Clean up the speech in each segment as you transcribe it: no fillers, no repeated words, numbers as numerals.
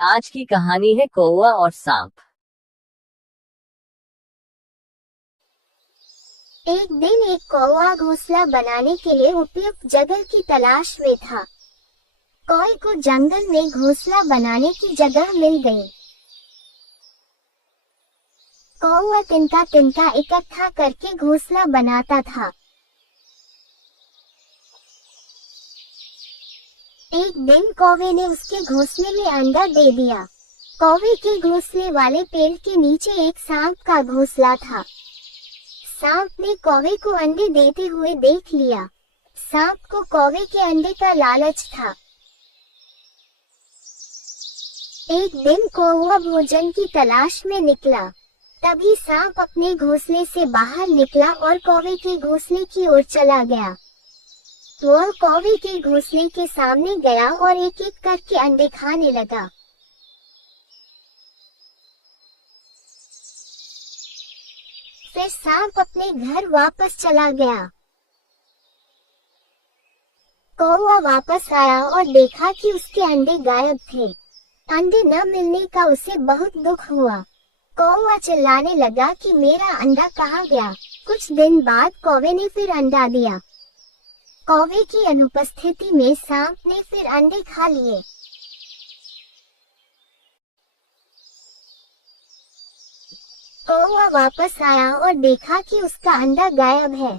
आज की कहानी है कौवा और सांप। एक दिन एक कौवा घोंसला बनाने के लिए उपयुक्त जगह की तलाश में था। कौवे को जंगल में घोंसला बनाने की जगह मिल गई। कौवा तिनका तिनका इकट्ठा करके घोंसला बनाता था। एक दिन कौवे ने उसके घोंसले में अंडा दे दिया। कौवे के घोंसले वाले पेड़ के नीचे एक सांप का घोंसला था। सांप ने कौवे को अंडे देते हुए देख लिया। सांप को कौवे के अंडे का लालच था। एक दिन कौवा भोजन की तलाश में निकला। तभी सांप अपने घोंसले से बाहर निकला और कौवे के घोंसले की ओर चला गया। वह कौवे के घोंसले के सामने गया और एक एक करके अंडे खाने लगा। फिर सांप अपने घर वापस चला गया। कौवा वापस आया और देखा कि उसके अंडे गायब थे। अंडे न मिलने का उसे बहुत दुख हुआ। कौवा चिल्लाने लगा कि मेरा अंडा कहाँ गया। कुछ दिन बाद कौवे ने फिर अंडा दिया। कौवे की अनुपस्थिति में सांप ने फिर अंडे खा लिए। कौवा वापस आया और देखा कि उसका अंडा गायब है।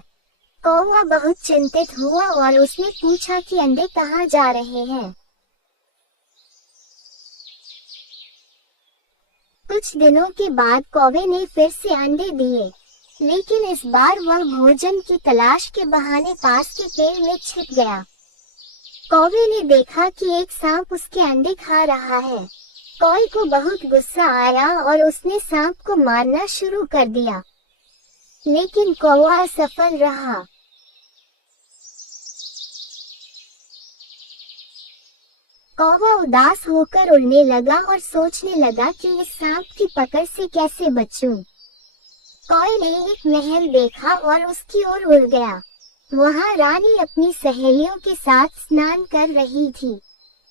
कौवा बहुत चिंतित हुआ और उसने पूछा कि अंडे कहाँ जा रहे हैं। कुछ दिनों के बाद कौवे ने फिर से अंडे दिए, लेकिन इस बार वह भोजन की तलाश के बहाने पास के पेड़ में छिप गया। कौवे ने देखा कि एक सांप उसके अंडे खा रहा है। कौवे को बहुत गुस्सा आया और उसने सांप को मारना शुरू कर दिया, लेकिन कौवा असफल रहा। कौवा उदास होकर उड़ने लगा और सोचने लगा कि इस सांप की पकड़ से कैसे बचूं। कौवे ने एक महल देखा और उसकी ओर उड़ गया। वहां रानी अपनी सहेलियों के साथ स्नान कर रही थी।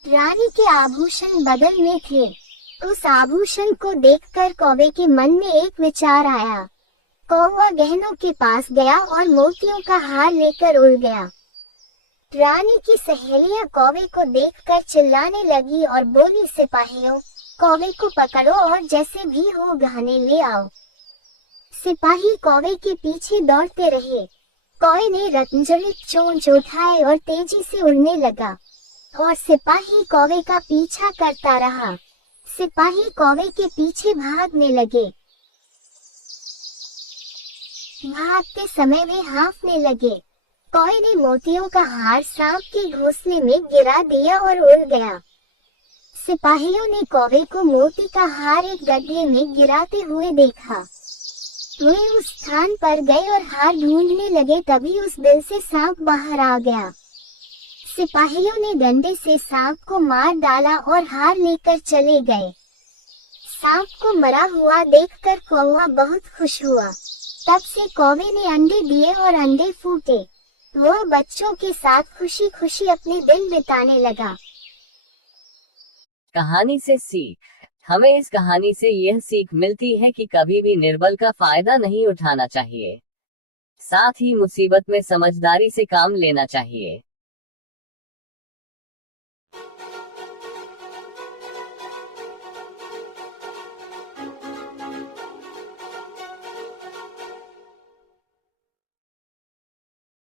रानी के आभूषण बगल में थे। उस आभूषण को देखकर कौवे के मन में एक विचार आया। कौवा गहनों के पास गया और मोतियों का हार लेकर उड़ गया। रानी की सहेलियां कौवे को देखकर चिल्लाने लगी और बोली, सिपाहियों, कौवे को पकड़ो और जैसे भी हो गहने ले आओ। सिपाही कौवे के पीछे दौड़ते रहे। कौवे ने रत्नजड़ित चोंच उठाए और तेजी से उड़ने लगा, और सिपाही कौवे का पीछा करता रहा। सिपाही कौवे के पीछे भागने लगे। भागते समय वे हाँफने लगे। कौवे ने मोतियों का हार सांप के घोंसले में गिरा दिया और उड़ गया। सिपाहियों ने कौवे को मोती का हार एक गड्ढे में गिराते हुए देखा। वे उस स्थान पर गए और हार ढूंढने लगे। तभी उस बिल से सांप बाहर आ गया। सिपाहियों ने डंडे से सांप को मार डाला और हार लेकर चले गए। सांप को मरा हुआ देखकर कौवा बहुत खुश हुआ। तब से कौवे ने अंडे दिए और अंडे फूटे। वह बच्चों के साथ खुशी खुशी अपने दिन बिताने लगा। कहानी से सीख। हमें इस कहानी से यह सीख मिलती है कि कभी भी निर्बल का फायदा नहीं उठाना चाहिए। साथ ही मुसीबत में समझदारी से काम लेना चाहिए।